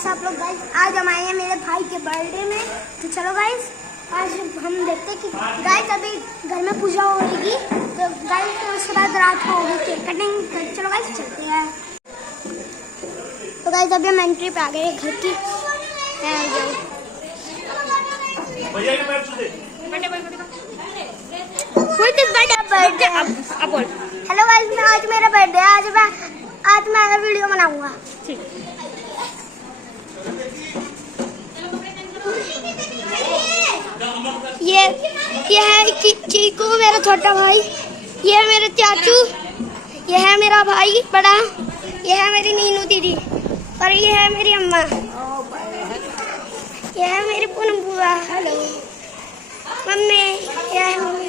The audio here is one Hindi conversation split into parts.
कैसे आप लोग गाइस? आज हम आए हैं मेरे भाई के बर्थडे में, तो चलो गाइस आज हम देखते हैं कि गाइस अभी घर में पूजा हो रही, तो गाइस तो उसके बाद रात को होगी केक कटिंग। तो चलो गाइस चलते हैं। तो गाइस अभी हम एंट्री पे आ गए घर की। हेलो गाइस, आज मेरा बर्थडे है। आज मैं वीडियो बनाऊंगा। ये है चीकू मेरा छोटा भाई, ये है मेरे चाचू, ये है मेरा भाई बड़ा, ये है मेरी नीनू दीदी और ये है मेरी अम्मा, ये है मेरी पूनम बुआ। हेलो मम्मी, ये है मम्मी,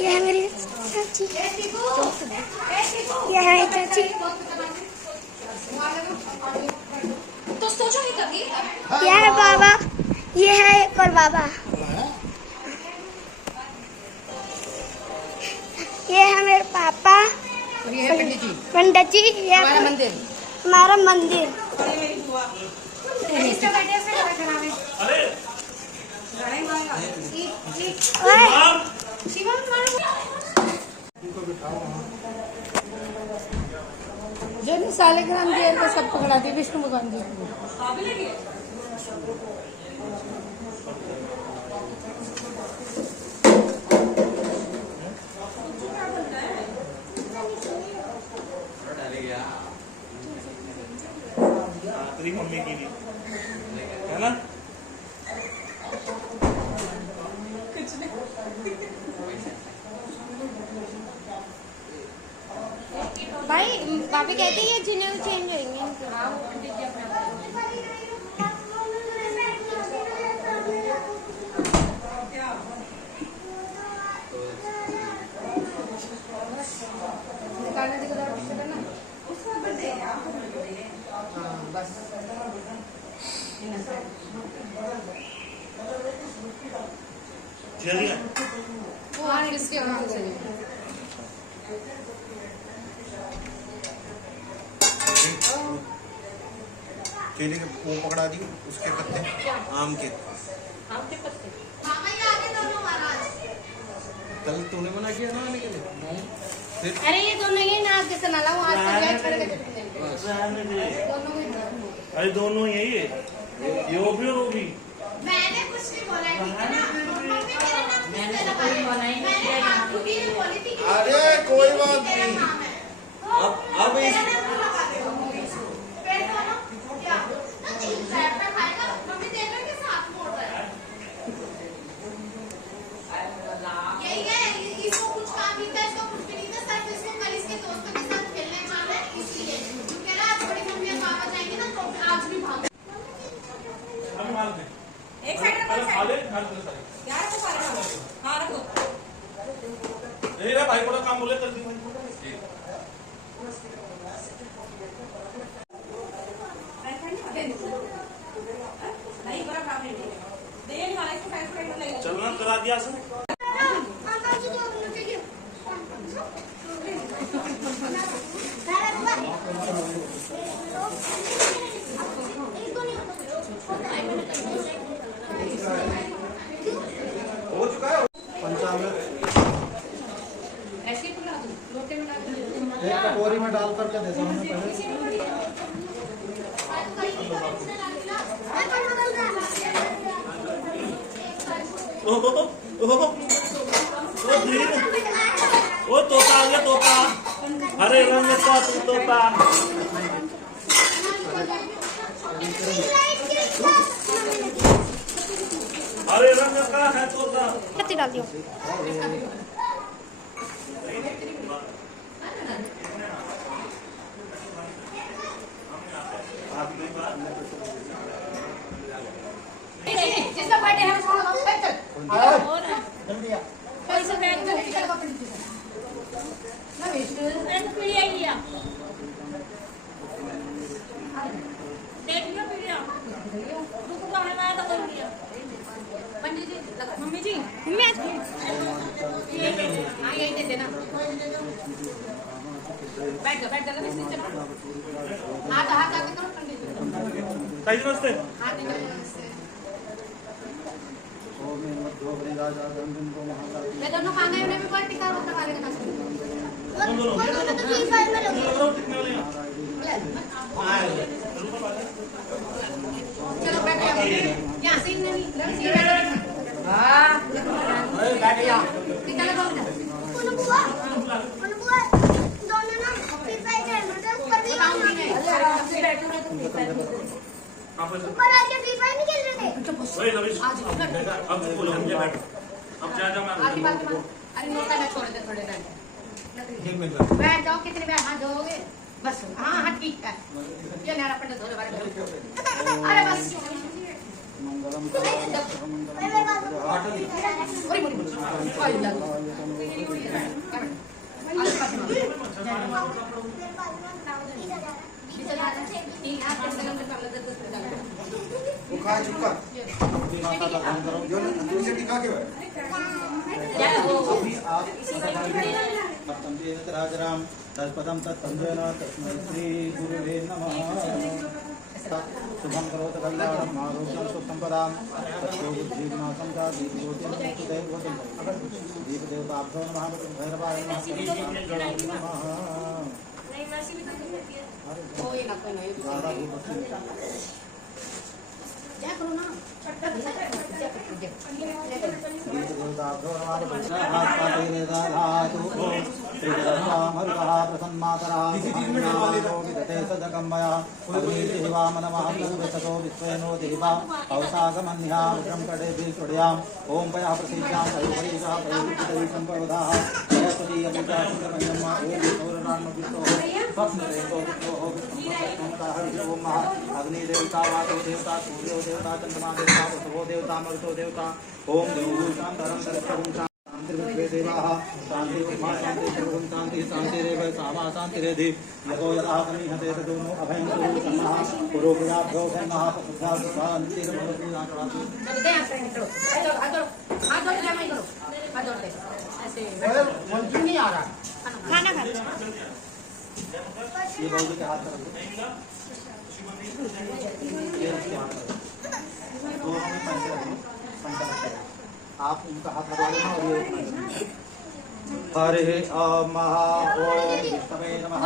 ये है मेरी चाची, ये है चाची, तो सोचो ही कभी। ये है बाबा, ये है एक और बाबा, ये है मेरे पापा और ये है पंडित जी, ये हमारा मंदिर। हमारा मंदिर। जो नहीं सालिग्राम दिए तो सब पकड़ा दिए विष्णु भगवान जी को। तेरी मम्मी की भी है ना? भाई भाभी कहते हैं ये जिन्हें चेंज होंगे। केले के वो पकड़ा दी, उसके पत्ते आम के पत्ते। कल तूने मना किया ना आने के लिए? फिर अरे ये दोनों ही ना जैसे ना लाऊं आज तक अरे दोनों यही है, ये वो भी और वो भी। मैंने कुछ नहीं बोला, ठीक है ना? मम्मी मेरा नाम मैंने आपको भी बोली थी कि अरे कोई बात मेरा नहीं। नाम है। अब मेरा नाम लगा दे। फिर बोलो क्या? नहीं ट्रैप में खाएगा। मम्मी देख रहे के साथ मोड़ रहा है। यही है, इसको कुछ काम नहीं था, इसको कुछ भी नहीं था, सिर्फ इसको कल इसके दोस्तों के साथ खेलने जाना है, इसलिए कह रहा है बड़ी मम्मी और पापा जाएंगे ना तो आज भी भाग। एक साइड रखो, खा ले यार को सारे खा लो। हां रखो। नहीं रे भाई, बड़ा काम बोले कर दी भाई। नहीं बड़ा काम नहीं दे नहीं वाला इसको टाइम पे नहीं चलना करा दिया सर। हो चुका है पंचामृत, ऐसे ही पकड़ा दो, लोटे में डाल दो। एक कटोरी में डाल करके दे दो पहले। ओ तोता आ गया, तोता हरे रंग का तोता। हरे रंग का है तोता। पत्ती डाल दियो। जिसका बर्थडे है उसको जल्दी आ। पैसे बैग में निकल पकड़ दीजिए ना विष्णु एंड पीढ़ी आई लिया देख लिया पीढ़ी रुको तो हमें आया तो कर लिया पंडित जी मम्मी जी मम्मी आज यही दे देना बैठ जा इसमें चलो हाथ हाथ आगे करो ठंडे ताई जी नमस्ते। हाथ निकल नमस्ते ये दोनों खाने में भी कोई टिका होता वाले का नाम वो दोनों तो फ्री फायर में लगे हैं। चलो बैठ जा यहाँ से नहीं हाँ बैठ जा कितना लगा कौन बुआ दोनों ना फ्री फायर खेल रहे थे ऊपर भी ऊपर आके फ्री फायर नहीं खेल रहे थे। वही रमेश अब बोलो मुझे बैठो अब जा मैं आगे बात अरे नोटा ना छोड़ दे थोड़े टाइम बैठ जाओ कितने बार हाथ धोओगे बस हाँ हाँ ठीक है ये नारा पड़े धोने वाले अरे बस राजराम तत्पदम तत्संजयन तस्मै श्री गुरुवे नमः। शुभं करोति कल्याणं आरोग्यं सुसम्पदां ततो बुद्धिर्नाशं च दीपदेवताभ्यो नमः भैरवाय नमः। क्या करो ना ओम पया प्रसिद्धां अग्निदेवता वातो देवता सूर्यो देवता चंद्रमा देवता वसुवो देवता मरुतो देवता ओम देवभूषां तरं दर्शनं शांतिर्विश्वे देवाः शांति शांति सर्वं शांति शांतिरेव सामा शांतिरेधि यतो यथा कनिहते तदोनो अभयं कुरुतमः पुरोगुणाभ्यो धर्मः पशुभ्यः शान्तिर्भवतु नाचवातु चलते हैं फ्रेंड करो हाथ जोड़ ले मैं करो हाथ जोड़ ले ऐसे मंजूर नहीं आ रहा खाना खा ये बाबू के हाथ पर दोनों में पैसे रखो आप उनका हाथ लगा लेना और ये हरे महा ओम विष्णवे नमः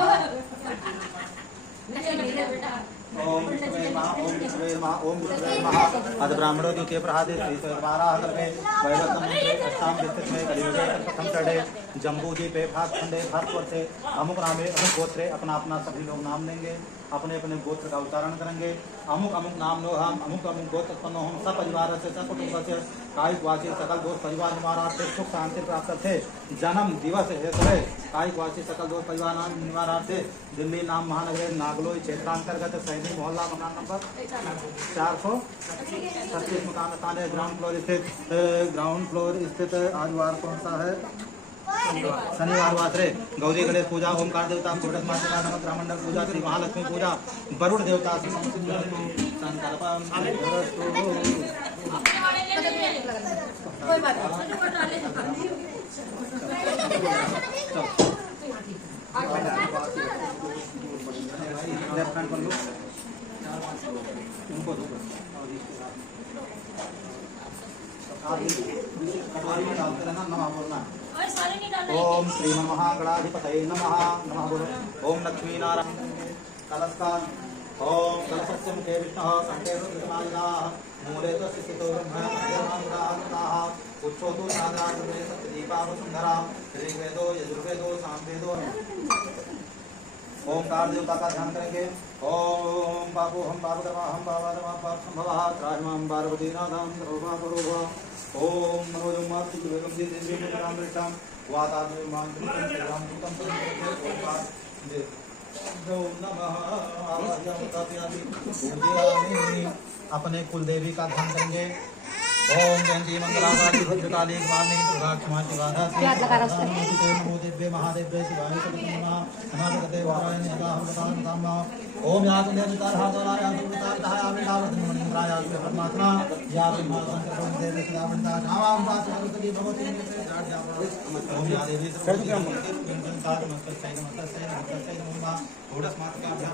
ओम विष्णवे नमः ओम विष्णवे नमः ओम विष्णवे नमः अद ब्राह्मणो द्वितीय प्रहादे श्री स्वयंवाराह कल्पे वैवतम अष्टाम विस्तृत में कलियुगे प्रथम चढ़े जम्बूद्वीपे भाग खंडे भारतवर्ष से अमुक नामे अमुक गोत्रे अपना अपना सभी लोग नाम लेंगे अपने अपने गोत्र का उच्चारण करेंगे अमुक अमुक नाम लो हम अमुक अमुक गोत्र उत्पन्न हम सब परिवार से सब कुटुंब से कायिक वाची सकल दोष परिवार निवारार्थे सुख शांति प्राप्त थे जन्म दिवस हेतु कायिक वाची सकल दोष परिवार नाम निवारार्थे दिल्ली नाम महानगर नागलोई क्षेत्रांतर्गत सैनिक मोहल्ला मकान नंबर 436 मकान स्थान है ग्राउंड फ्लोर स्थित आज वार कौन सा है शनिवार वासरे गौरी गणेश पूजा ओमकार देवता पुरुष माता नमक ब्राह्मण पूजा श्री महालक्ष्मी पूजा वरुण देवता कोई बात लेफ्ट हैंड कर लो उनको दो कटोरी में डालते रहना नमः बोलना ओम श्री नमः गणाधिपतये नमः नमः बोलो ओम लक्ष्मी नारायण कलस्कार ओम कलशस्य मुखे विष्णुः कंठे रुद्रमालिकाः मूले तस्य स्थितो ब्रह्मः उच्छोतो साधारणे सत्यदीपा वसुंधरा ऋग्वेदो यजुर्वेदो सामवेदो ओमकार देवता का ध्यान करेंगे ओम बाबू हम बाबुदमा हम बाबादमा पाप संभवः त्राहिमां पार्वती नाथां सर्वपापरोभः ओम मनोजमाति वेगम जी देवी नाम रिटाम वातादि मांत्रिकं सुतं ओम नमः आवाहयामि पूजयामि अपने कुल देवी का ध्यान करेंगे ओम जयंती मंगलाकाली भद्रकाली वाणी दुर्गा क्षमा शिवाधा नमो दिव्य महादेव्य शिवाय नमः नमस्ते वारायण निदाहं ताम ओम यातुने वितारहादाय यातुताय आविदावतन मणिन्द्राय परमात्मा या ब्रह्मा शंकर देव सदावंता नाम पासवती भगवती ओम या देवी सर्वज्ञ नमस्ते नमस्ते षोडशमात्काभ्यां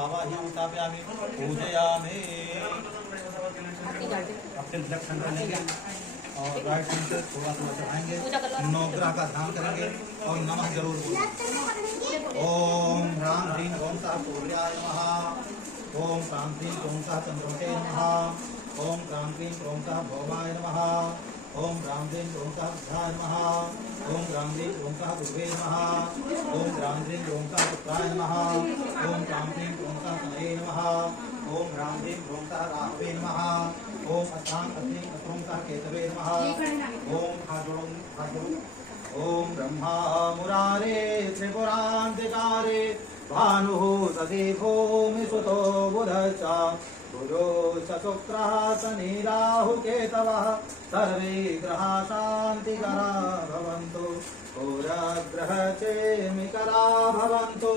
आवाह्यां स्थापयामि पूजयामि। अपने दक्षिण करेंगे और राइट हैंड से थोड़ा थोड़ा चढ़ाएंगे, नवग्रह का ध्यान करेंगे और नमः जरूर बोलेंगे। ओम ह्रां ह्रीं ओम सः सूर्याय नमः। ओम क्रां क्रीं ओम सः चंद्रमते नमः। ओम क्रां क्रीं ओम सः भौमाय नमः। ओम ह्रां ह्रीं ओम सः बुधाय नमः। ओम ह्रां ह्रीं ओम सः गुरुवे नमः। ओम ह्रां ह्रीं ओम सः पुत्राय नमः। ओम क्रां क्रीं ओम सः तनये नमः। ओम ह्रां ह्रीं ओम सः राहवे नमः। ओम अस्त्रां अग्निं अत्रों सः केतवे नमः। ओम हाजों ओम ब्रह्मा मुरारे त्रिपुरान्तिकारे भानुः सदेवो मिसुतो बुधश्च गुरो शुक्रः शनि राहु केतवः सर्वे ग्रहा शान्तिकरा भवन्तु। होराग्रहचेमिकरा भवन्तु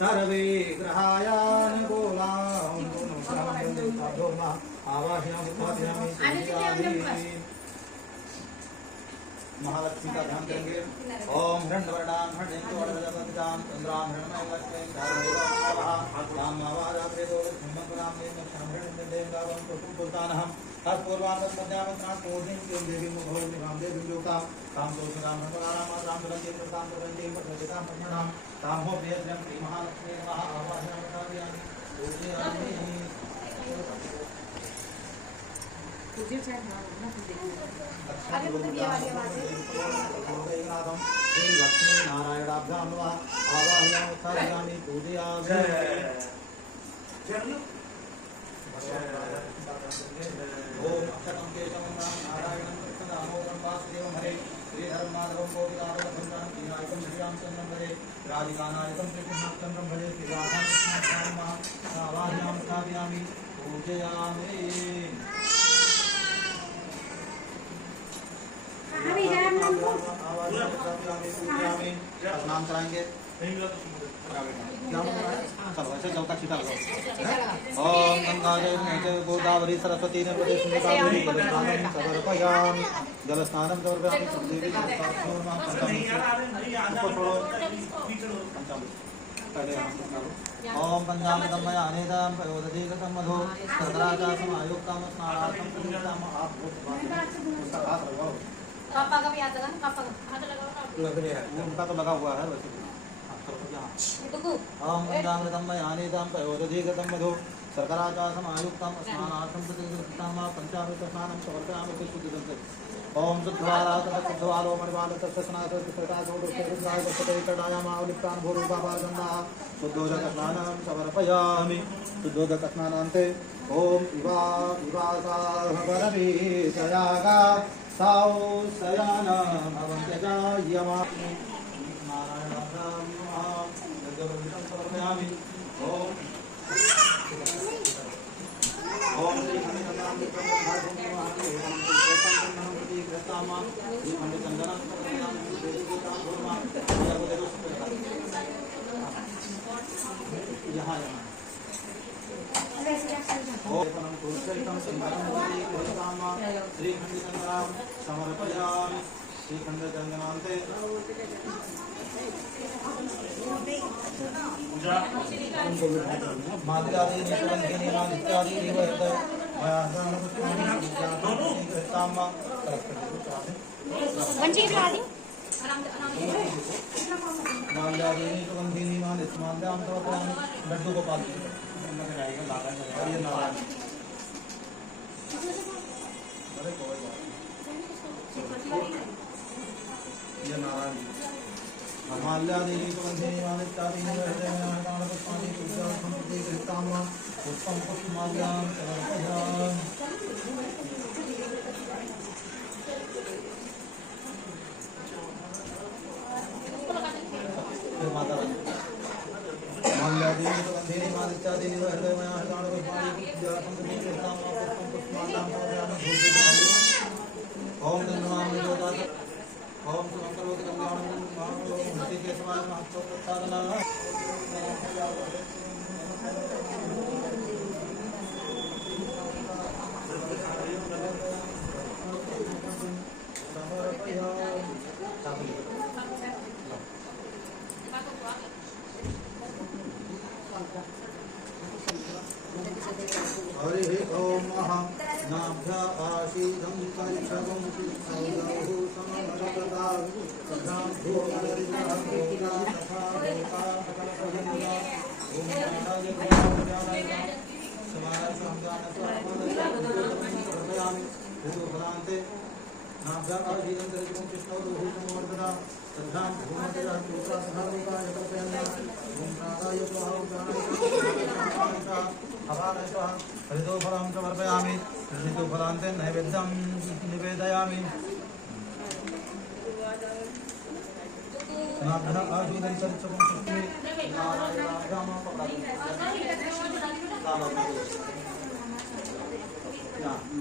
सर्वे ग्रहायानुकूला महालक्ष्मी का ध्यान करेंगे। ओम हिरण्यवर्णां हिरण्यं वरदजगदां चंद्रां हिरण्मयं लक्ष्मीं चारुदेवां मावाजाप्रेतो हिमंतनां नेमक्षां हिरण्यं देवगावं कुसुमपुल्तानहं तत्पूर्वान्तमध्यामत्रां पूर्णिं किं देवीं मुखोर्मिकां देवीं लोकां तां दोषितां हनुमानां मात्रां तुरन्तीं प्रतां तुरन्तीं प्रचलितां प्रज्ञानां तां हो प्रियत्रयं श्री महालक्ष्मी नमः। आवाहयामि कार्याणि पूजयामि। लक्ष्मी नारायणाभ्यां नमः। आवाहयामि कार्याणि पूजयामि। ओम अक्षतं केशवं नारायणं कृष्णं दामोदरं वासुदेवं हरे श्रीधरं माधवं गोपिकावल्लभं दीनायकं श्रीरामचन्द्रं भजे राधिकानायकं श्रीकृष्णचन्द्रं भजे श्रीराधाकृष्णां आवाहयामि स्थापयामि पूजयामि। स्नान कराएंगे। चलो ऐसे चौका छिटा लगाओ। ओम गंगाजय गोदावरी सरस्वती नर्मदे सिंधु कावेरी जलस्नानं समर्पयामि। जलस्नानं समर्पयामि। देवी ओम पंचामृतं मया अनेदं प्रयोदधीगतं मधु शर्कराचासमायुक्तं स्नानार्थं प्रयुक्तं आप पापा का भी हाथ लगा, पापा का हाथ लगाओ ना। उनका तो लगा हुआ है वैसे। ओम पंचामृतं मया अनेदं प्रयोदधीगतं मधु शर्कराचासमायुक्तं स्नानार्थं प्रयुक्तं पंचामृतस्नानं समर्पयामि शुद्धिदं। ओम शुद्धवालो मणिवालतस्य स्नानायामावलिप्तान् भूरूपापार्गन्धाः शुद्धोदकस्नानं समर्पयामि। शुद्धोदकस्नानान्ते ओम इवासाहवरवीतयागा साओ शयानमवन्त्यजायमा नारायणाभ्यां नमः। यज्ञोपवीतं समर्पयामि। ओम ओम श्री खंडचंदनं यहाँ श्रीखंडचंद्रां समर्पयामि। श्रीखंडचंदनान्ते लड्डू गोपाल ये नारायण माल्यादेवी सुगंधिनी मानित्यादीनि हृदयनारायण पुष्पाणि पूजा संस्कृति कृताम पुष्पं पुष्पमाल्यां समर्पयामि। माता माल्यादेवी सुगंधिनी मानित्यादीनि हृदयनारायण पुष्पाणि पूजा संस्कृति कृताम पुष्पं पुष्पमाल्यां समर्पयामि। ओम नमः ज्योताय ओम सुमंगलोति कल्याणं मुक्ति के समान महत्व प्रसादना। नाभ्या आशीदं परिच्छदं सौदौ समनरकदा तथा भूमरिजः भोगा तथा भोगा सकलभजनया ओम नाराय भगवाय समारसं ज्ञानस्वरूपामि भूतभरान्ते नाभ्या आशीदं परिच्छदं सौदौ समनरकदा तथा भूमरिजः भोगा सकलभजनया ओम नाराय भगवाय हवानश्वः हरितोफलं समर्पयामि हरितोफलान्ते नैवेद्यं निवेदयामि नाभ्यः आशीदं परिच्छदं सृष्टि नारायणाभ्यां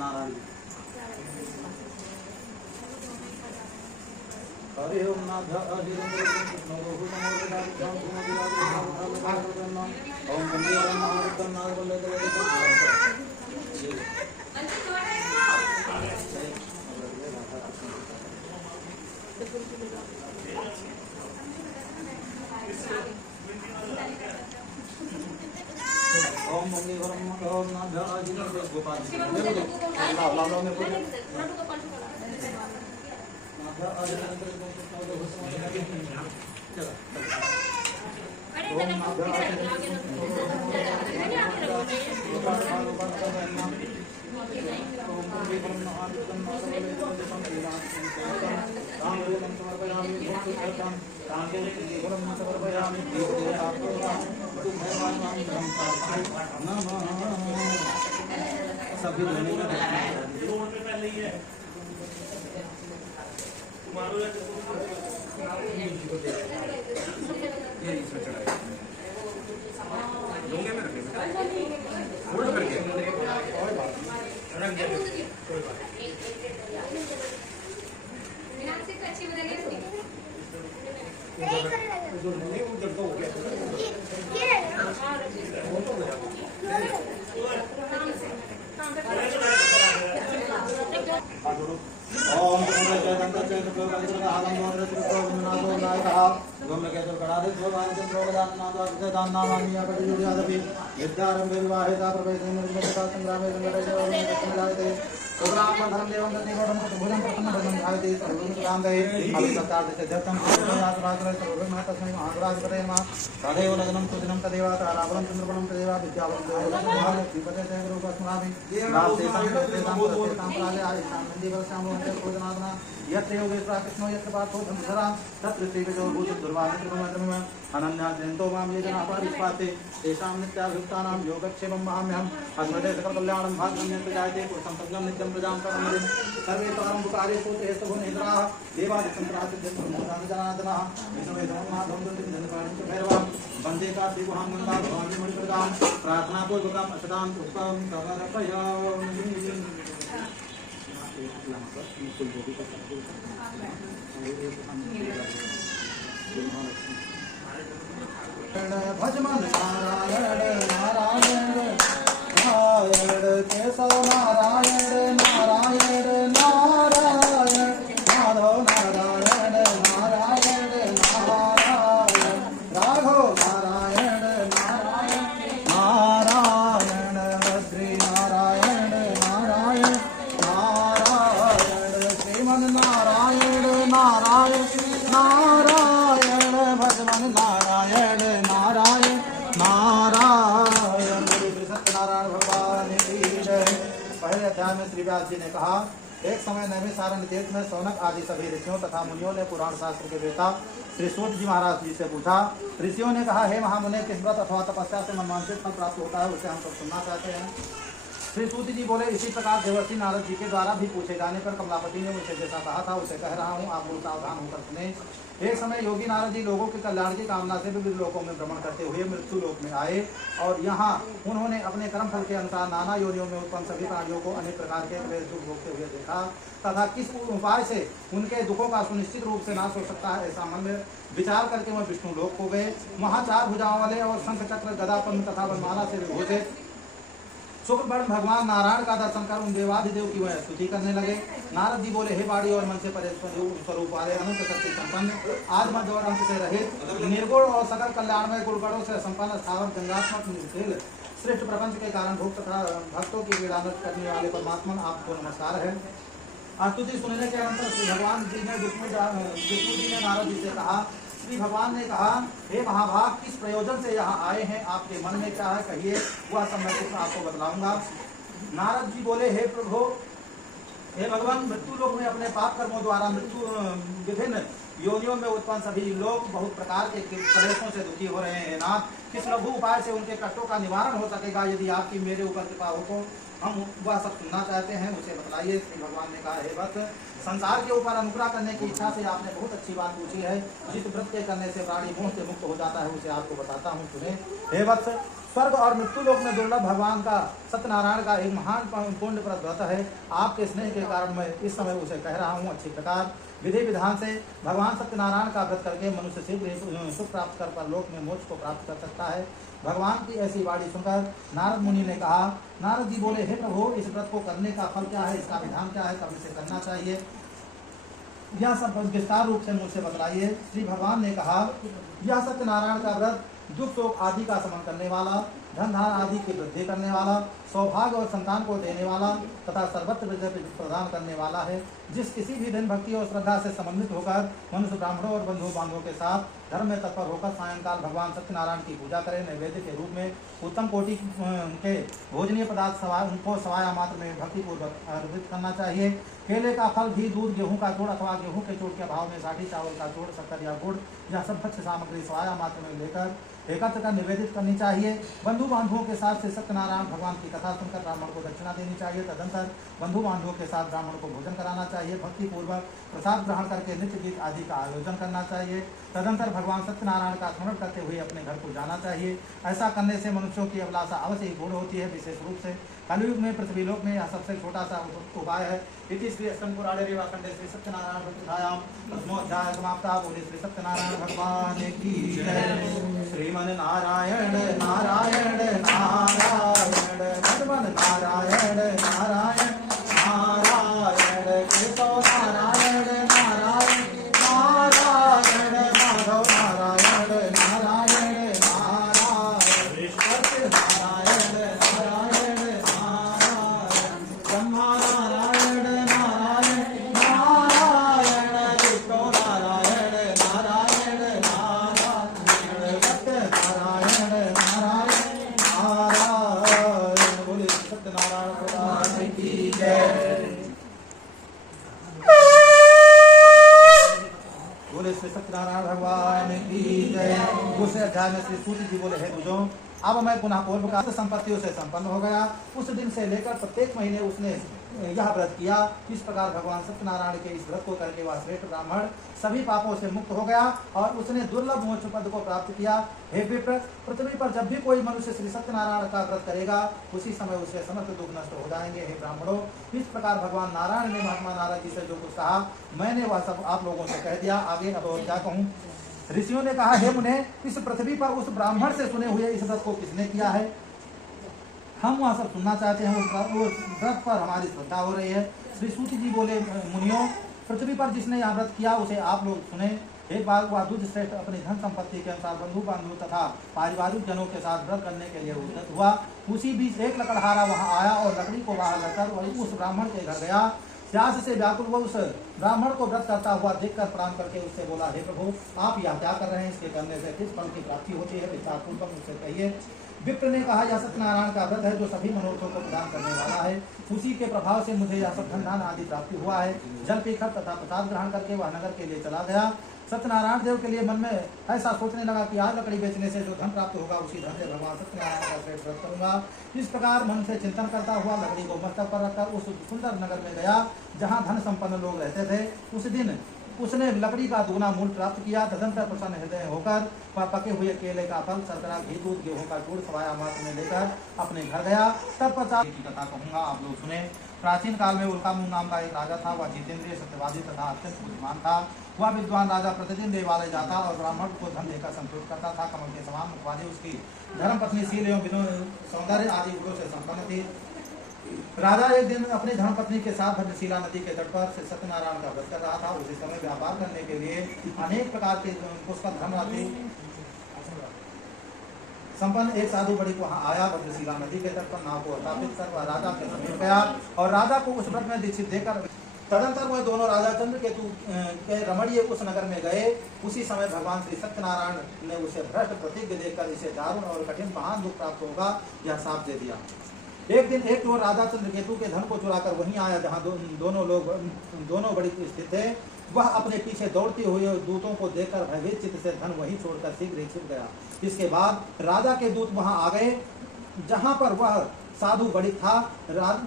नारायण हरि ओम नाभ्यः आशीदं परिच्छदं ओम वन्दे महारुद्रं ओम मंगलवरम ओम नाभ्यः आशीदं गोपाल लाल में पूरे नाभ्यः आशीदं चलो ओम नाभ्यः सभी पहले ही है यत्र योगेश्वर कृष्णो यत्र पार्थो धर्मधरा तत्र श्रीविजयो भूत दुर्वामित्रमत्रम अनन्या जयन्तो मां ये जना परिष्पाते तेषां नित्याभियुक्तानां योगक्षेमं माम्यहम् अस्मदे सकलकल्याणं भाग्यं जायते पुरुषं सज्जं नित्यं प्रजां परमं सर्वे पारम्पकारेषु तेस्तु निद्राः देवादिसंप्राप्तिर्जनार्दनः विष्णुवेदमाधवं धनपाणिं च भैरवं वन्दे कार्तिकं गंगा भवानी मणिप्रदां प्रार्थनापूर्वकम् अशतां पुष्पं समर्पयामि भजमन नारायण नारायण नारायण केशव नारायण नारायण नारायण माधव नारायण नारायण नारायण राघव नारायण नारायण नारायण बद्री नारायण नारायण नारायण श्रीमन नारायण नारायण नारायण भजमन नारायण नारायण नारायण गुरु सत्यनारायण भगवान की जय। पहले अध्याय में श्री व्यास जी ने कहा, एक समय नैमिषारण्य देश में सौनक आदि सभी ऋषियों तथा मुनियों ने पुराण शास्त्र के वेता श्री सूत जी महाराज जी से पूछा। ऋषियों ने कहा, हे महामुने, किस व्रत अथवा तपस्या से मनवांछित फल प्राप्त होता है, उसे हम सब सुनना चाहते हैं। श्री सूत जी बोले, इसी प्रकार देवर्षि नारद जी के द्वारा भी पूछे जाने पर कमलापति ने उसे जैसा कहा था उसे कह रहा हूँ, आप लोग सावधान होकर सुने। एक समय योगी नारद जी लोगों के कल्याण की कामना से विविध लोकों में भ्रमण करते हुए मृत्यु लोक में आए और यहाँ उन्होंने अपने कर्म फल के अनुसार नाना योनियों में उत्पन्न सभी प्राणियों को अनेक प्रकार के क्लेश दुख भोगते हुए देखा तथा किस उपाय से उनके दुखों का सुनिश्चित रूप से नाश हो सकता है, ऐसा मन में विचार करके वह विष्णु लोक को गए। वहाँ 4 भुजाओं वाले और शंख चक्र गदा पद्म तथा वनमाला से विभूषित शुक्रवर्ण भगवान नारायण का दर्शन कर उन देवाधिदेव की वह स्तुति करने लगे। नारद जी बोले, हे बाड़ी और मन से परे स्वरूप वाले अनंत शक्ति संपन्न आत्मा और अंत से रहित निर्गुण और सकल कल्याणमय गुणगणों से संपन्न स्थावर गंगात्मक निर्शील श्रेष्ठ प्रपंच के कारण भोग तथा भक्तों की पीड़ा नष्ट करने वाले परमात्मा आपको नमस्कार है। स्तुति सुनने के अंतर श्री भगवान जी ने विष्णु जी ने नारद जी से कहा, श्री भगवान ने कहा, हे महाभाग, किस प्रयोजन से यहाँ आए हैं, आपके मन में क्या है कहिए, वह सब मैं कुछ आपको बतलाऊंगा। नारद जी बोले, हे प्रभु, हे भगवान, मृत्यु लोक में अपने पाप कर्मों द्वारा मृत्यु विभिन्न योनियों में उत्पन्न सभी लोग बहुत प्रकार के क्लेशों से दुखी हो रहे हैं। नाथ, किस लघु उपाय से उनके कष्टों का निवारण हो सकेगा? यदि आपकी मेरे ऊपर कृपा हो तो हम वह सब सुनना चाहते हैं, उसे बताइए। श्री भगवान ने कहा, हे भक्त, संसार के ऊपर अनुग्रह करने की इच्छा से आपने बहुत अच्छी बात पूछी है। जिस व्रत के करने से प्राणी मोह से मुक्त हो जाता है, उसे आपको बताता हूँ, सुने। हे वत्स, स्वर्ग और मृत्यु लोक में दुर्लभ भगवान का सत्यनारायण का एक महान पुण्यप्रद व्रत है। आपके स्नेह के कारण मैं इस समय उसे कह रहा हूँ। अच्छी प्रकार विधि विधान से भगवान सत्यनारायण का व्रत करके मनुष्य शीघ्र सुख प्राप्त कर परलोक में मोक्ष को प्राप्त कर सकता है। भगवान की ऐसी वाणी सुनकर नारद मुनि ने कहा, नारद जी बोले, हे प्रभु, इस व्रत को करने का फल क्या है, इसका विधान क्या है, कब इसे करना चाहिए, यह सब विस्तार रूप से मुझसे बतलाइए। श्री भगवान ने कहा, यह सत्यनारायण का व्रत दुख शोक आदि का शमन करने वाला, धन धान आदि की वृद्धि करने वाला, सौभाग्य और संतान को देने वाला तथा सर्वत्र विजय प्रदान करने वाला है। जिस किसी भी दिन भक्ति और श्रद्धा से समन्वित होकर मनुष्य ब्राह्मणों और बंधु बांधवों के साथ धर्म में तत्पर होकर सायंकाल भगवान सत्यनारायण की पूजा करें, नैवेद्य के रूप में उत्तम कोटि के भोजनीय पदार्थ उनको सवाया मात्र में भक्तिपूर्वक अर्पित करना चाहिए। केले का फल, घी, दूध, गेहूं का चूड़ अथवा गेहूं के चूड़ के अभाव में साठी चावल का चूड़, शक्कर या गुड़, यह सब भक्ष्य सामग्री सवाया मात्र में लेकर एकत्र कर निवेदित करनी चाहिए। बंधु बांधवों के साथ से सत्यनारायण भगवान की कथा सुनकर ब्राह्मण को दक्षिणा देनी चाहिए। तदंतर बंधु बांधवों के साथ ब्राह्मण को भोजन कराना चाहिए। भक्ति पूर्वक प्रसाद ग्रहण करके नित्य गीत आदि का आयोजन करना चाहिए। तदंतर भगवान सत्यनारायण का स्मरण करते हुए अपने घर को जाना चाहिए। ऐसा करने से मनुष्यों की अभिलाषा अवश्य ही पूर्ण होती है। विशेष रूप से कलयुग में पृथ्वीलोक में यह सबसे छोटा सा उपाय है। इति श्री अष्टम पुराणे रेवाखंडे श्री सत्यनारायण भक्तिधायाम प्रथमोध्याय समाप्ता। बोले श्री सत्यनारायण भगवान की जय। श्रीमन नारायण नारायण नारायण भगवान नारायण नारायण नारायण केशव नारायण नारायण नारायण माधव नारायण नारायण नारायण नारायण नारायण नारायण ब्रह्मा नारायण नारायण नारायण विष्णु नारायण नारायण नारायण सत्य नारायण नारायण नारायण। बोले सत्यनारायण भगवान की जय। बोले श्री सत्यनारायण भगवान की जय। दूसरे अध्याय में श्री सूर्य जी बोले, हे दुजों, अब मैं पुनः पूर्व का संपत्तियों से संपन्न हो गया। उस दिन से लेकर प्रत्येक महीने उसने यह व्रत किया। इस प्रकार भगवान सत्यनारायण के इस व्रत को करके वह श्रेष्ठ ब्राह्मण सभी पापों से मुक्त हो गया और उसने दुर्लभ मोक्ष पद को प्राप्त किया। हे विप्र, पृथ्वी पर जब भी कोई मनुष्य श्री सत्यनारायण का व्रत करेगा, उसी समय उसके समस्त दुख नष्ट हो जाएंगे। हे ब्राह्मणों, इस प्रकार भगवान नारायण ने महात्मा नारद जी से जो कुछ कहा, मैंने वह सब आप लोगों से कह दिया। आगे अब और क्या कहूँ। ऋषियों ने कहा, हे मुने, इस पृथ्वी पर उस ब्राह्मण से सुने हुए इस व्रत को किसने किया है? हम वह सब सुनना चाहते हैं। उस व्रत पर हमारी श्रद्धा हो रही है। श्री सूति जी बोले, मुनियों, पृथ्वी पर जिसने यह व्रत किया उसे आप लोग सुने। एक बार वह दूध श्रेष्ठ अपनी धन संपत्ति के अनुसार बंधु बांधव तथा पारिवारिक जनों के साथ व्रत करने के लिए उद्यत हुआ। उसी बीच एक लकड़हारा वहां आया और लकड़ी को बाहर रखकर वही उस ब्राह्मण के घर गया। प्यास से व्याकुल वो उस ब्राह्मण को व्रत करता हुआ देखकर प्रणाम करके उससे बोला, हे प्रभु, आप यह क्या कर रहे हैं? इसके करने से किस फल की प्राप्ति होती है? विस्तार पूर्वक मुझसे कहिए। विप्र ने कहा, यह सत्यनारायण का व्रत है जो सभी मनोरथों को प्रदान करने वाला है। उसी के प्रभाव से मुझे यह सब धन धान आदि प्राप्ति हुआ है। जल पीकर तथा प्रसाद ग्रहण करके वह नगर के लिए चला गया। सत्यनारायण देव के लिए मन में ऐसा सोचने लगा कि आज लकड़ी बेचने से जो धन प्राप्त होगा, उसी धन से भगवान सत्यनारायण का श्रेष्ठ व्रत करूंगा। इस प्रकार मन से चिंतन करता हुआ लकड़ी को मस्तक पर रखकर उस सुंदर नगर में गया जहाँ धन संपन्न लोग रहते थे। उस दिन उसने लकड़ी का दुगना मूल प्राप्त किया। तदंतर प्रसन्न हृदय होकर वह पके हुए केले का फल, शर्करा, घी, दूध, गेहूं का चूड़ सवाया मात्र में लेकर अपने घर गया। तत्पश्चात की कथा कहूंगा, आप लोग सुने। प्राचीन काल में उल्कामुन नाम का एक राजा था। वह जितेंद्रिय, सत्यवादी तथा अत्यंत बुद्धिमान था। वह विद्वान राजा प्रतिदिन देवालय जाता और ब्राह्मण को धन देकर संतुष्ट करता था। कमल के समान मुख वाली उसकी धर्मपत्नी शील एवं सौंदर्य आदि गुणों से संपन्न थी। राजा एक दिन अपनी धर्मपत्नी के साथ भद्रशिला नदी के तट पर सत्यनारायण का व्रत कर रहा था। उसी समय व्यापार करने के लिए अनेक प्रकार के पुष्कर धनराशि संपन्न एक साधु बड़िक वहां आया, भद्रशिला नदी के तट पर नाव को स्थापित कर वह राजा के समीप गया और राजा को उस व्रत में दीक्षित देकर तदंतर वह दोनों राजा चंद्रकेतु के रमणीय उस नगर में गए। उसी समय भगवान श्री सत्यनारायण ने उसे भ्रष्ट प्रतिज्ञा देकर इसे दारुण और कठिन महान दुख प्राप्त होगा यह साफ दे दिया। एक दिन एक और राजा चंद्रकेतु के धन को चुराकर वहीं आया जहाँ दोनों बड़ी स्थित थे। वह अपने पीछे दौड़ते हुए दूतों को देखकर भयभीत चित्त से धन वहीं छोड़कर शीघ्र ही छिप गया। इसके बाद राजा के दूत वहां आ गए जहां पर वह साधु बड़िक था।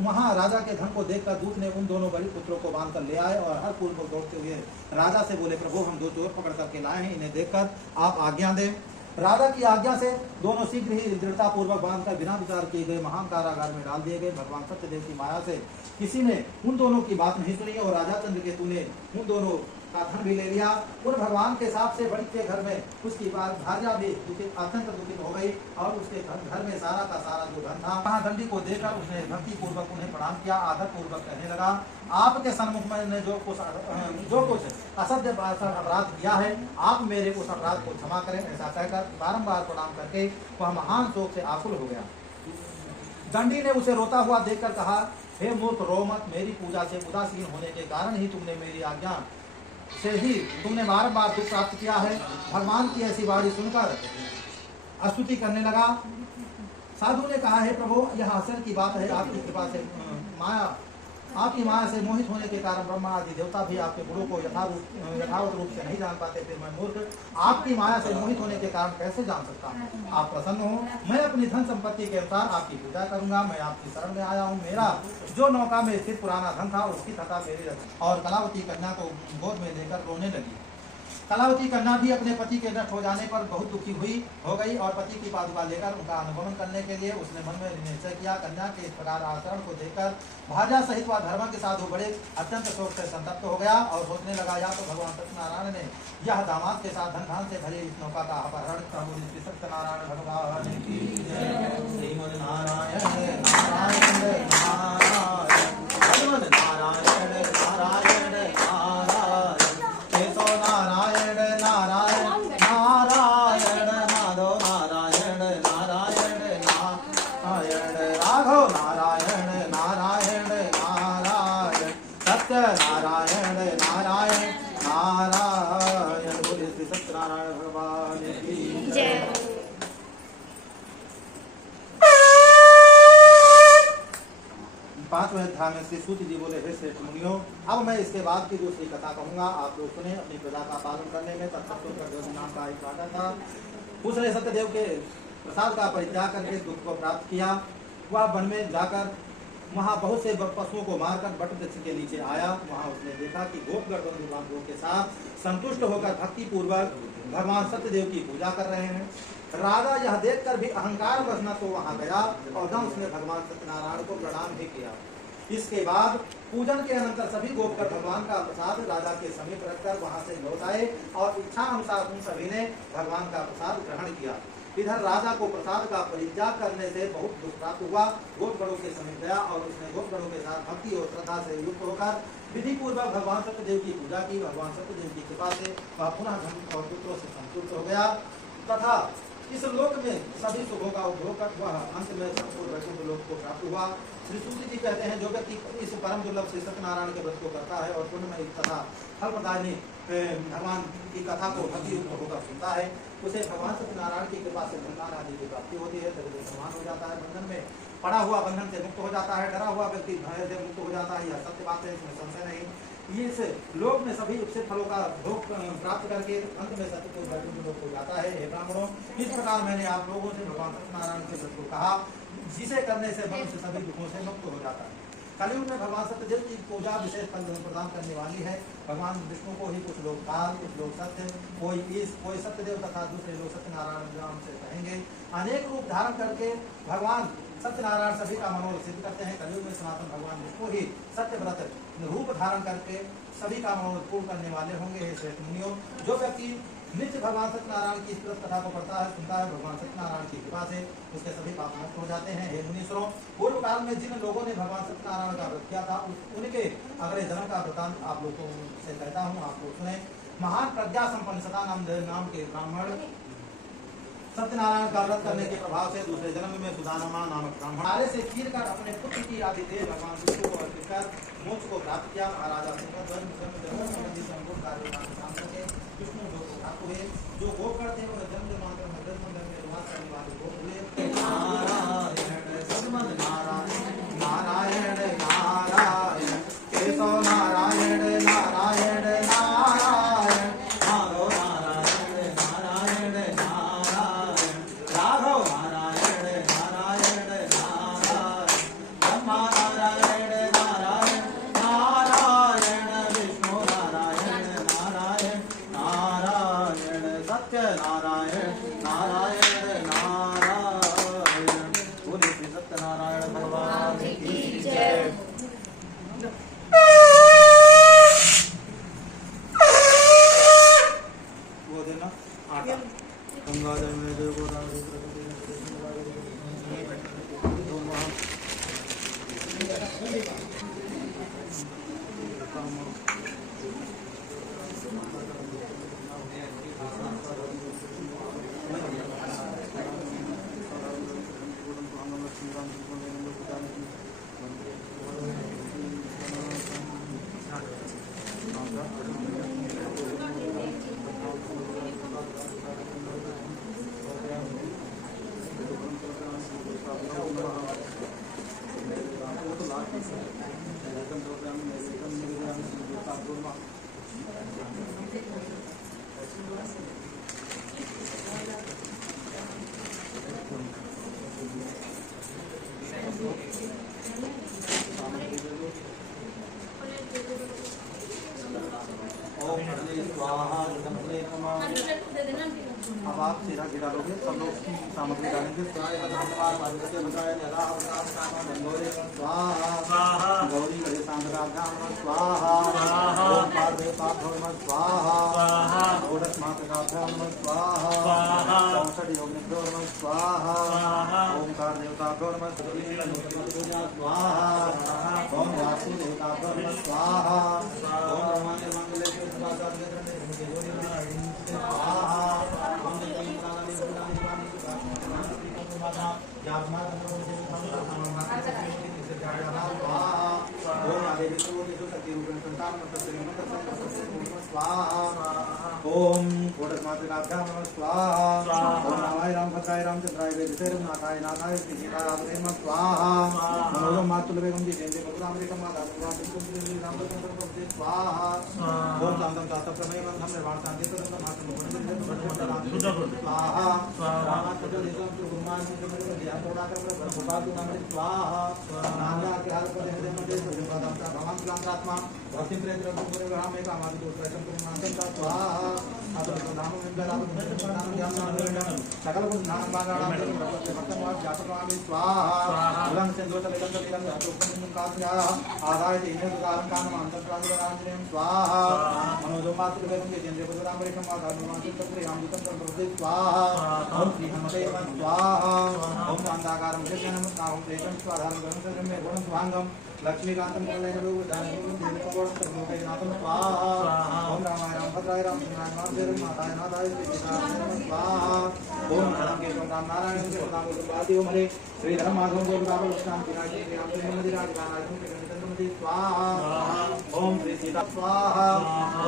वहां राजा के धन को देखकर दूत ने उन दोनों बड़े पुत्रों को बांधकर ले आए और हर पूर्व दौड़ते हुए राजा से बोले, प्रभु हम 2 चोर पकड़ करके लाए हैं, इन्हें देखकर आप आज्ञा दें। राजा की आज्ञा से दोनों शीघ्र ही दृढ़ता पूर्वक बांधकर बिना विचार किए गए महान कारागार में डाल दिए गए। भगवान सत्यदेव की माया से किसी ने उन दोनों की बात नहीं सुनी और राजा चंद्रकेतु ने उन दोनों का धन भी ले लिया। उन भगवान के साथ से बड़िक के घर में उसकी भार्या भी अत्यंत दुखित हो गई और उसके घर में सारा का सारा जो धन था। महादंडी को देकर उसने भक्ति पूर्वक उन्हें प्रणाम किया, आदर पूर्वक कहने लगा, आपके सन्मुख में जो कुछ असभ्य अपराध किया है, आप मेरे उस अपराध को क्षमा करें। ऐसा कहकर बारंबार प्रणाम करके वह महान शोक से आकुल हो गया। दंडी ने उसे रोता हुआ देखकर कहा, हे मूर्ख रो मत, मेरी पूजा से उदासीन होने के कारण ही तुमने मेरी आज्ञा से ही तुमने बार बार दुख प्राप्त किया है। भगवान की ऐसी वाणी सुनकर स्तुति करने लगा। साधु ने कहा, हे प्रभु यह आश्चर्य की बात है, आपकी कृपा से आपकी माया से मोहित होने के कारण ब्रह्मा आदि देवता भी आपके गुणों को यथावत रूप से नहीं जान पाते, फिर मैं मूर्ख आपकी माया से मोहित होने के कारण कैसे जान सकता हूँ। आप प्रसन्न हो, मैं अपनी धन संपत्ति के अनुसार आपकी पूजा करूंगा। मैं आपकी शरण में आया हूँ। मेरा जो नौका में स्थित पुराना धन था उसकी तथा मेरी और कलावती कन्या को गोद में लेकर रोने लगी। कलावती कन्या भी अपने पति के नष्ट हो जाने पर बहुत दुखी हो गई और पति की पादुका लेकर उनका अनुगमन करने के लिए उसने मन में निश्चय किया। कन्या के इस प्रकार आचरण को देखकर भार्या सहित वह धर्म के साधु बड़े अत्यंत शोक से संतप्त हो गया और सोचने लगा, या तो भगवान सत्यनारायण ने यह दामाद के साथ धन धान से भरी इस नौका का अपहरण कर सत्यनारायण भगवान की श्रीमद नारायण नारायण नारायण नारायण नारायण नारायण केशव नारायण नारायण नारायण माधव नारायण नारायण नारायण राघव नारायण नारायण नारायण सत्य नारायण नारायण नारायण। बोलिए श्री सत्यनारायण भगवान की जय। पांचवें अध्याय में श्री सूत जी बोले, हे श्रेष्ठ मुनियों, अब मैं इसके बाद की दूसरी कथा कहूंगा। आप लोग सुने। अपनी प्रजा का पालन करने में तत्पर नाम का एक राजा था। उसने सत्यदेव के प्रसाद का परित्याग करके दुख को प्राप्त किया। वह वन में जाकर वहाँ बहुत से पशुओं को मारकर वट वृक्ष के नीचे आया। वहाँ उसने देखा कि गोपगण के साथ संतुष्ट होकर भक्ति पूर्वक भगवान सत्यदेव की पूजा कर रहे हैं। राजा यह देखकर भी अहंकार बसना तो वहां गया और न उसने भगवान सत्यनारायण को प्रणाम भी किया। इसके बाद पूजन के अनंतर सभी गोपकर भगवान का प्रसाद राजा के समीप रखकर वहां से लौट आए और इच्छा अनुसार उन सभी ने भगवान का प्रसाद ग्रहण किया। इधर राजा को प्रसाद का परित्याग करने से बहुत दुख प्राप्त हुआ। गोपगणों के समीप गया और उसने गोपगणों के साथ भक्ति और श्रद्धा से युक्त होकर विधि पूर्वक भगवान सत्यदेव की पूजा की। भगवान सत्यदेव की कृपा से वह पुनः धन और पुत्रों से संतुष्ट हो गया तथा इस लोक में सभी सुखों का उपभोग कर वह अंत में संपूर्ण लोक को प्राप्त हुआ। श्री सूत जी कहते हैं, जो व्यक्ति इस परम दुर्लभ श्री सत्यनारायण के व्रत को करता है और पुण्यमय तथा फलप्रदायिनी भगवान की कथा को भक्ति युक्त होकर सुनता है, उसे भगवान सत्यनारायण की कृपा से धन आदि की प्राप्ति होती है। तभी समान हो जाता है, बंधन में पड़ा हुआ बंधन से मुक्त हो जाता है, डरा हुआ व्यक्ति भय से मुक्त हो जाता है। यह सत्य बात है, इसमें संशय नहीं। इस लोक में सभी उपसित फलों का भोग प्राप्त करके अंत में सत्य को लोक हो जाता है। हे ब्राह्मणों, इस प्रकार मैंने आप लोगों से भगवान सत्यनारायण के व्रत को कहा, जिसे करने से मनुष्य सभी दुखों से मुक्त हो जाता है। कलयुग में भगवान सत्यदेव की पूजा विशेष फल प्रदान करने वाली है। भगवान विष्णु को ही कुछ लोग काल, कुछ लोग सत्य, कोई सत्यदेव तथा दूसरे लोग सत्यनारायण नाम से कहेंगे। अनेक रूप धारण करके भगवान सत्यनारायण सभी का मनोरथ सिद्ध करते हैं। कलयुग में सनातन भगवान विष्णु ही सत्य व्रत रूप धारण करके सभी का मनोरथ पूर्ण करने वाले होंगे। हे श्रेष्ठ मुनियों, जो व्यक्ति नित्य भगवान सत्यनारायण की व्रत कथा को पढ़ता है, सुनता है, भगवान सत्यनारायण की कृपा से उसके सभी पाप नष्ट हो जाते हैं। हे मुनीश्वरों, पूर्व काल में जिन लोगों ने भगवान सत्यनारायण का व्रत किया था उनके अगले जन्म का वृतांत आप लोगों से कहता हूँ, आप लोग सुने। महान प्रज्ञा संपन्न सदानंद नाम के ब्राह्मण सत्यनारायण का व्रत करने के प्रभाव से दूसरे जन्म में सुदामा नामक ब्राह्मण से खीर कर अपने पुत्र की आदि दे भगवान विष्णु को अर्पित कर मोक्ष को प्राप्त किया। महाराजा संबंधी संपूर्ण कार्य विष्णु जो प्राप्त हुए। जो भोग करते हैं जन्म जन्मांतर में दस मंदिर में निवास करने वाले भोग हुए। नारायण नारायण नारायण केशव नारायण नारायण नारायण माधव नारायण नारायण नारायण राघव नारायण नारायण नारायण ब्रह्मा नारायण नारायण नारायण विष्णु नारायण नारायण नारायण सत्य नारायण नारायण नारायण। बोले श्री सत्यनारायण भगवान की जय। वो देना आटा गंगा जल में देव गोदावरी अब आप सीधा गिरा लोगे, सब लोग सामग्री डालेंगे। गौरी गणेश स्वाहा ओम पार्वतीभ्यो नमः स्वाहा षोडश मातृकाभ्यो नमः स्वाहा 64 योगिभ्यो नमः स्वाहा ओंकार देवताभ्यो नमः स्वाहा ओम वासु देवताभ्यो नमः स्वाहा ओम ब्रह्मांड मंगले ओम षोडश मातृकाभ्यां नमः स्वाहा ओम रामाय राम भद्राय रामचंद्राय वेदितेर नाथाय नाथाय श्री सीताराम नमः स्वाहा नमो मातुलवेगं जितेन्द्र बलरामरेकं माता रामचंद्र रामचंद्र प्रभु स्वाहा ओम दामदम दाता प्रमेयं हम निर्वाण शांति तदं मातुलवेगं स्वाहा रामाचंद्र देवं गुरुमान निकमल ज्ञान थोड़ा कर भगवान नाम स्वाहा नामया के हाल पर दे दे भगवान भगवान क्लांतात्मा भक्ति प्रेम गुरु राम एक हमारी दूसरा संपूर्ण नाम का स्वाहा अतः नाम में नाम ध्यान नाम सकल गुण नाम बागा नाम भक्तवाद जातवामि स्वाहा उलंग सिंधु तलेलं तलेलं अतुपनिं कात्या आदाय तीन कारण कान अंतर्प्राण रामजनेम स्वाहा मनोजो मातृ वेदं जितेन्द्र बलराम रेखम माता हनुमान तत्र रामदूतं प्रभु स्वाहा ओम श्री हनुमते स्वाहा ओम शांताकारं जगन्नाथ नामं प्रेतं स्वाधानं गणं में गुणं स्वांगम लक्ष्मीकांतं कलयनरो दानवं देवकों लोकनाथं स्वाहा ओम रामाय राम भद्राय रामचंद्राय नाथाय नाथाय नाथाय श्री स्वाहा ओम राम के राम नारायण के नाम गुरुवादी ओम हरे श्री धर्म माधव गोविंद लक्ष्मण विराज श्री राम के मंदिर राज स्वाहा ओम श्री सीता स्वाहा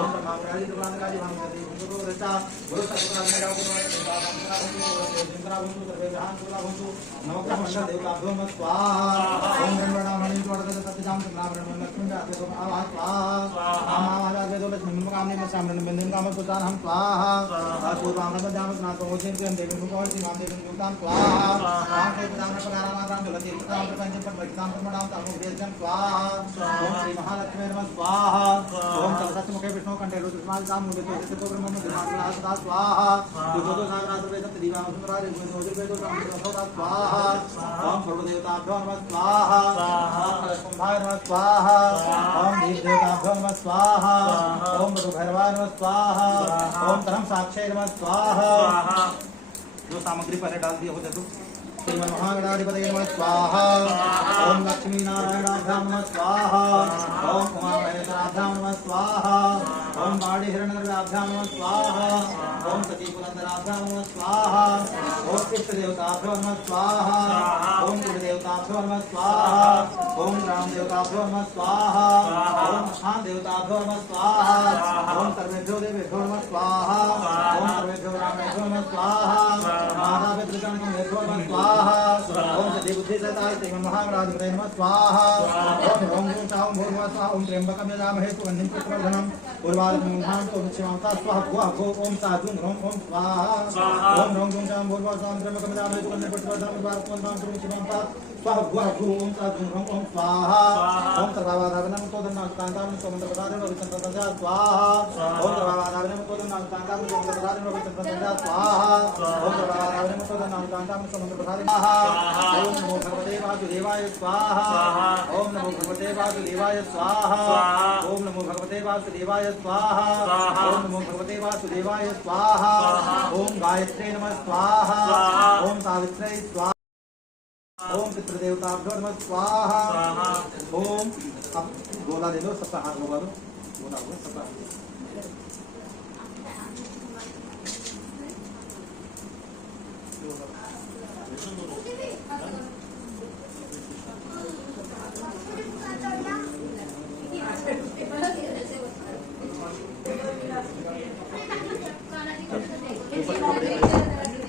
ओम रामाय राम राज राम गुरु रचा गुरु सत्संग में नवग्रह मंडल देवताभ्यो नमः स्वाहा ओम ब्रह्मणामणि जोड़कर सत्यजाम नारायण लक्ष्मण जाते तो आवाज स्वाहा आवाज वेदो लक्ष्मण कामने में सामने बंधन काम पुतान हम स्वाहा आसुर राम का जाम ना तो ओछे के देव को और सीमा देव युक्तान स्वाहा राम के नाम पर राम राम जलति राम प्रपंच पर वैष्णव प्रणाम तामो देवजन स्वाहा ओम श्री महालक्ष्मी नमः स्वाहा ओम सरस्वती मुखे विष्णु कंठे रुद्रमाल नाम मुझे तो को ब्रह्म में दिमाग सदा स्वाहा जो तो नागराज वेद दिवा सुंदरा रे जो वेद राम सदा स्वाहा ओम सर्व देवताभ्यो नमः स्वाहा ओम कुंभाय नमः स्वाहा ओम देव देवताभ्यो नमः स्वाहा ओम मधु भैरवाय नमः स्वाहा ओम धर्म साक्षी नमः स्वाहा। जो सामग्री पहले डाल दिया हो जाए तो श्रीमन्महागणाधिपतये नमः स्वाहा। ओम लक्ष्मीनारायणाभ्यां नमः स्वाहा। ओम उमामहेश्वराभ्यां नमः स्वाहा। ओम बाणीहिरण्यगर्भाभ्यां नमः स्वाहा। ओम सतीपुरन्दराभ्यां नमः स्वाहा। ओम इष्टदेवताभ्यो नमः स्वाहा। ओम कुलदेवताभ्यो नमः स्वाहा। ओम ग्रामदेवताभ्यो नमः स्वाहा। ओम स्थान देवताभ्यो नमः स्वाहा। ओम सर्वेभ्यो देवेभ्यो नमः स्वाहा। ओम सर्वेभ्यो रामेभ्यो नमः स्वाहा। माता पितृगणेभ्यो नमः स्वाहा। ओम सती बुद्धि सहिता श्रीमन्महागणाधिपतये नमः स्वाहा। ओम ओम ओम भूर्भुवः स्वः। ओम त्र्यंबकं यजामहे सुगन्धिं पुष्टिवर्धनम् उर्वारुकं तो विश्वामता स्वाहा भुवः भुव ओम साजुं ह्रौं ओम स्वाहा। ओम ह्रौं ह्रौं चां भूर्भुवः स्वः। ओम त्र्यंबकं यजामहे सुगन्धिं पुष्टिवर्धनम् उर्वारुकं तो विश्वामता स्वाहा भुवः भुव ओम साजुं ह्रौं ओम स्वाहा। ओम सर्वबाधाविनं तो धन्नास्तान्तां सोमन्द्रप्रसादेन विसंततया स्वाहा। ओम सर्वबाधाविनं तो धन्नास्तान्तां सोमन्द्रप्रसादेन विसंततया स्वाहा। ओम सर्वबाधाविनं तो धन्नास्तान्तां सोमन्द्रप्रसादेन स्वाहा। ओम नमो भगवते वासुदेवाय स्वाहा। ओम नमो भगवते वासुदेवाय स्वाहा। ओम नमो भगवते वासुदेवाय स्वाहा। ओम नमो भगवते वासुदेवाय स्वाहा। ओम गायत्रे नमः स्वाहा। ओम सावित्रे स्वाहा। ओम पितृदेवताभ्यो नमः स्वाहा। ओम अब गोला दे दो, सबका हाथ लगा दो। गोला हो सबका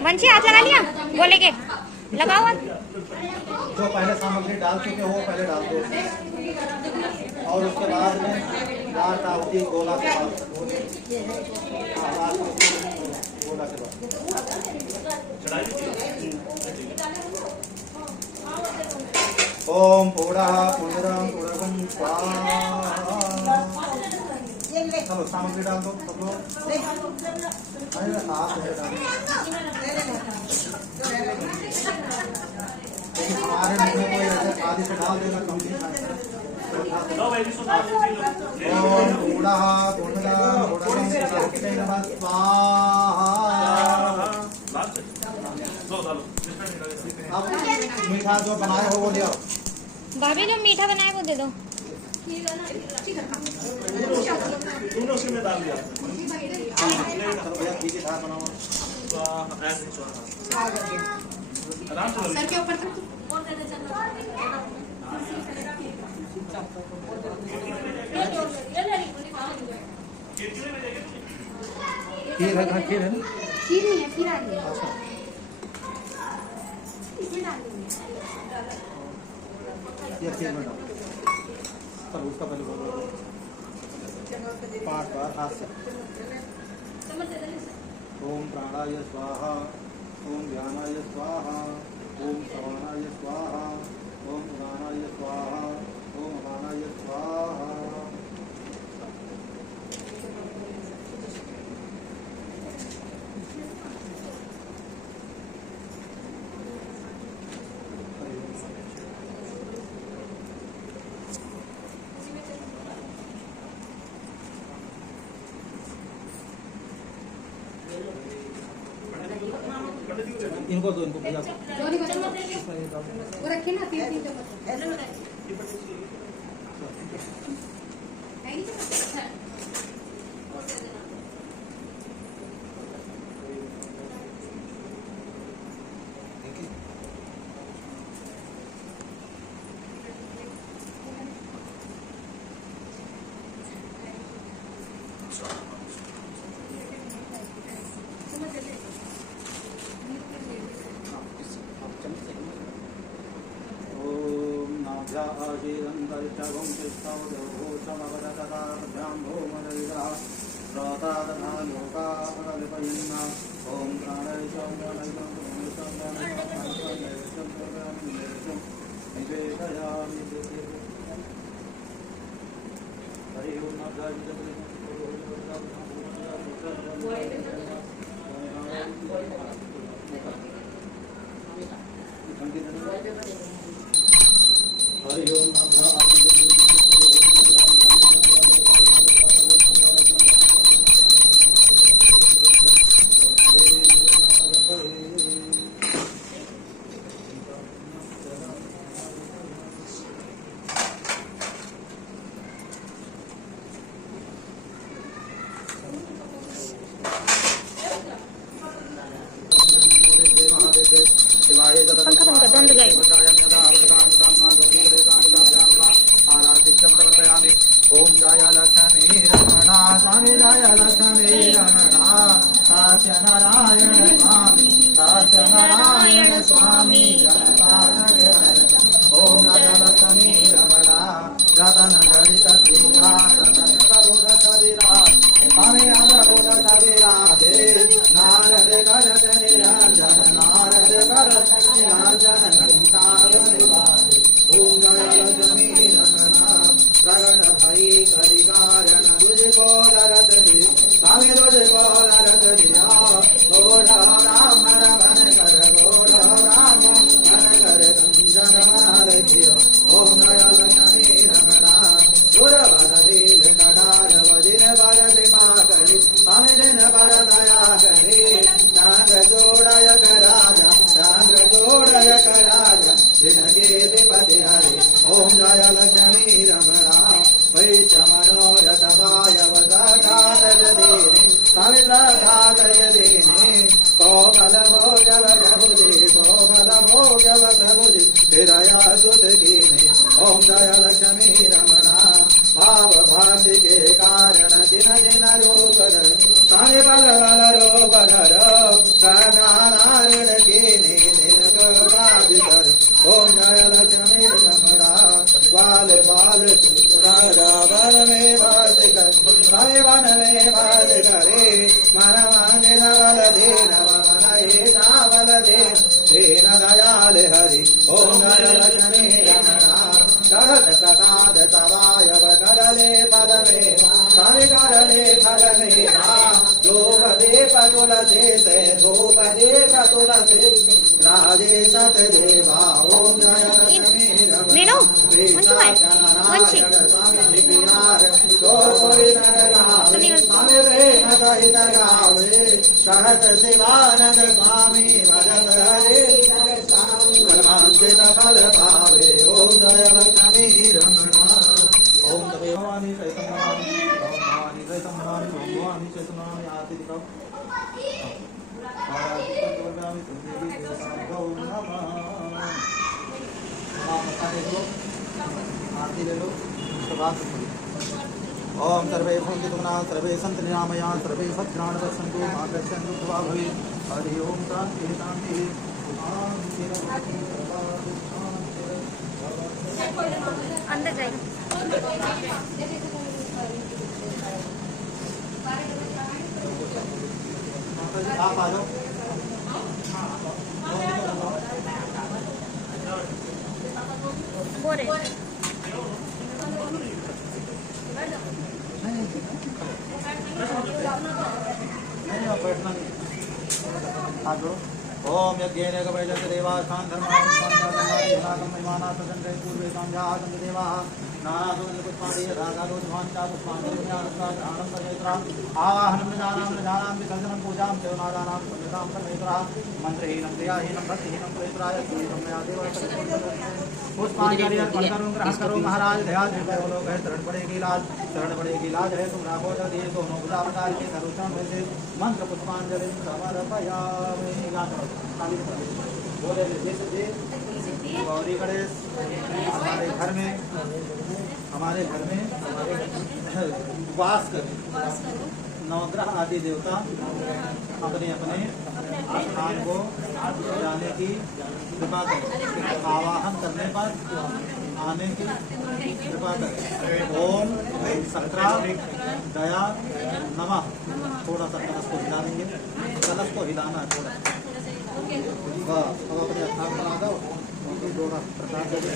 वंशी हाथ लगा लिया बोले के लगाओ हाथ। जो पहले सामग्री डाल चुके हो पहले डाल दो और उसके बाद में दाल टाउटी गोला के बाद गोला के बाद ओम पूर्णः पूर्णं पूर्णं स्वाहा। चलो सामग्री डाल दो सब लोग। अरे हाथ से डाल हमारे मुंह में ऐसे आदि से डाल देना कम नहीं खाएगा। ओम पूर्णः पूर्णं पूर्णं नमः स्वाहा। अब मीठा जो बनाए हो वो ले आओ। भाभी जो मीठा बनाए वो दे दो। तूने उसी में डाल दिया। भैया घी की धार बनाओ। आराम से सर के ऊपर खीर है खीर है ना? खीर नहीं है, खीर आ रही है। अच्छा इसमें डाल दूंगी। ये खीर में डालो। पर उसका पहले बोलो 5 बार हाथ से। ओम प्राणाय स्वाहा। ओम ध्यानाय स्वाहा। ओम श्रवणाय स्वाहा। ओम उदानाय स्वाहा। ओम अपानाय स्वाहा। इनको दो, इनको भैया को। वो रखिए ना, 3 चम्मच। स्वामी ओम राजलक्ष्मी रमणा रतन जड़ित सिंहासन प्रभुर कविराज स्वामी अमृत कविराजे नारद करत निरंजन नारद करत निरंजन घंटावनिवाजे ओम राजलक्ष्मी रमणा प्रगट भई कलिकारण तुझको दरद दे स्वामी तुझको दरद दिया गौड़ राम मन कर गौड़ राम मन कर कंजन मारजियो ओम राजलक्ष्मी रमणा गुरवरवील कटार वजिर वर कृपा करी स्वामी दिन वर दया करी चंद्र जोड़य राजा चंद्र जोड़य राजा जिनके विपति हरि ओम जय लक्ष्मी रमणा वै मनोरथ वायवदात जदीनि पवित्रधात जदीनि कोमल भोजव प्रभुजी कोमल भोजव प्रभुजी हृदया सुत कीनि ओम जय लक्ष्मी रमणा भाव भाति के कारण दिन दिन रूप धर स्वामी बल बल रूप धर प्रणारण कीनि दिन करुणा वितर ओम जय लक्ष्मी रमणा बाल बाल राजा वन में वास कर स्वामी वन में वास करे मन मांगन बल दे नव मन हेना बल दे दीन दयाल हरि ओम जय लक्ष्मी रमणा कहत प्रसाद तवायव करले पद में स्वामी करले फल में धूप दीप तुलसी से धूप दीप तुलसी राजे सत देवा ओम जय लक्ष्मी रमणा स्वामी प्रेम सहित गावे कहत शिवानंद स्वामी भजन हरे परमांकित फल पावे ओम जय लक्ष्मी रमणा ओम भवानी चैतन्यानि भवानी चैतन्यानि भवानी चैतन्यानि आरती दिखाओ आरती देवी देवता ओम नमः आरती ले लो ओम सर्वे भूतिगुणा सर्वे सन्तु निरामया सर्वे भद्राणि पश्यन्तु मा कश्चित् दुःखं भवेत् हरि ओम शान्ति शान्ति अंदर जाइए आप आ जाओ बोरे नहीं बैठना नहीं आ जाओ ओम यज्ञेन कवचस्य देवास्थान धर्मान् स्वान्तागम् महिमाना सजन्ते पूर्वे संध्यासन्त देवाः नानासुगन्धपुष्पाणि रागालोचभान्ता पुष्पाञ्जलिज्ञानस्वाग्रहणं परमेश्वरः आवाहनं प्रजानां विसर्जनं पूजां देवनादानां संहितां परमेश्वरः मन्त्रहीनं क्रियाहीनं भक्तिहीनं परमेश्वराय श्रीतं मया देव पुष्पांजलि अर्पण करो ग्रहण करो महाराज दया दृढ़ लोग है शरण पड़ेगी लाज है तुम राखो दिए दोनों गुलाबदार के धरुषण में से मंत्र पुष्पांजलि समर्पयामि बोले गौरी गणेश हमारे घर में वास कर नवग्रह आदि देवता अपने अपने स्थान को जाने की कृपा करें आवाहन करने पर आने की कृपा करें ओम सक्रा दया नमः थोड़ा सा कलश को हिला देंगे कलश को हिलाना है थोड़ा अब अपने स्थान पर आ जाओ थोड़ा प्रसाद दे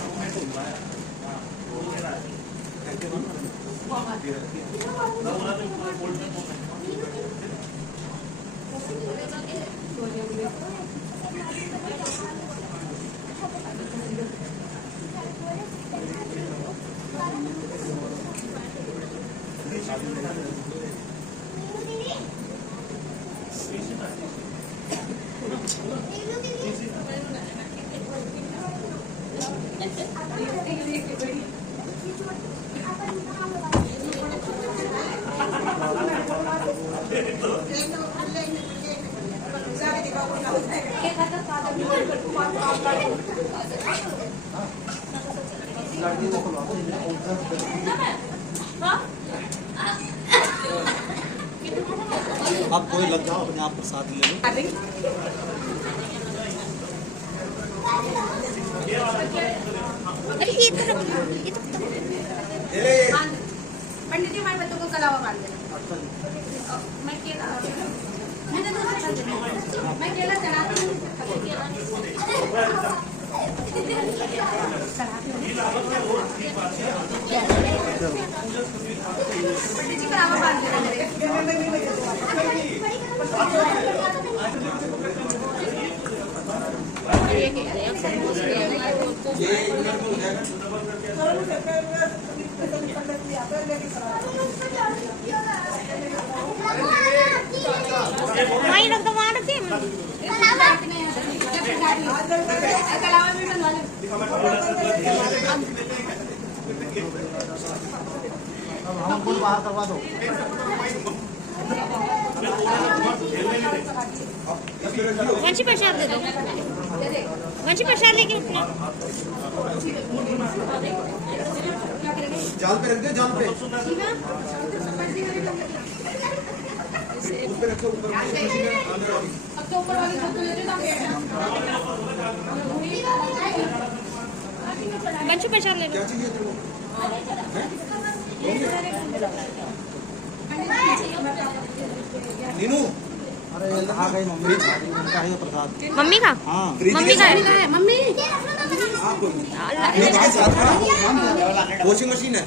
आप कोई लग जाओ अपने आप प्रसाद ले लो कलावा बांध देना। मैं केला मैं केला चढ़ाती हूँ। पंडित जी कलावा बांध देना मेरे। वहीं रख दो, वहाँ रखिए। कलावा भी बनवा लो। हमको बाहर करवा दो। वंशी प्रसाद दे दो, वंशी प्रसाद लेके उठना। जाल पे रख दे, जाल पे। अब तो ऊपर वाली छत ले लो। वंशी प्रसाद ले लो। नीनू, अरे कहाँ गई मम्मी? उनका है प्रसाद। मम्मी का? हाँ, मम्मी का है। मम्मी वॉशिंग मशीन है।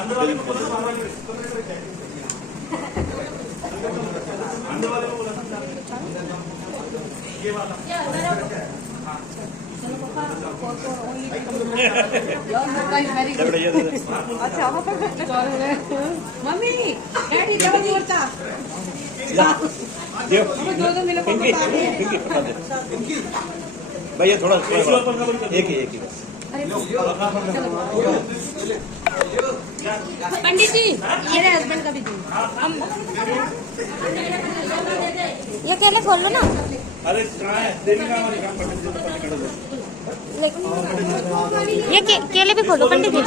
अंदर वाले को बोला सामने अंदर वाले को बोला ये वाला अच्छा मम्मी डैडी जल्दी करता दो मिनट भैया थोड़ा एक ही पंडित जी मेरे हस्बैंड का भी दूँ। ये केले खोल लो ना। अरे कहाँ है देवी का हमारे काम ये केले भी खोलो पंडित जी।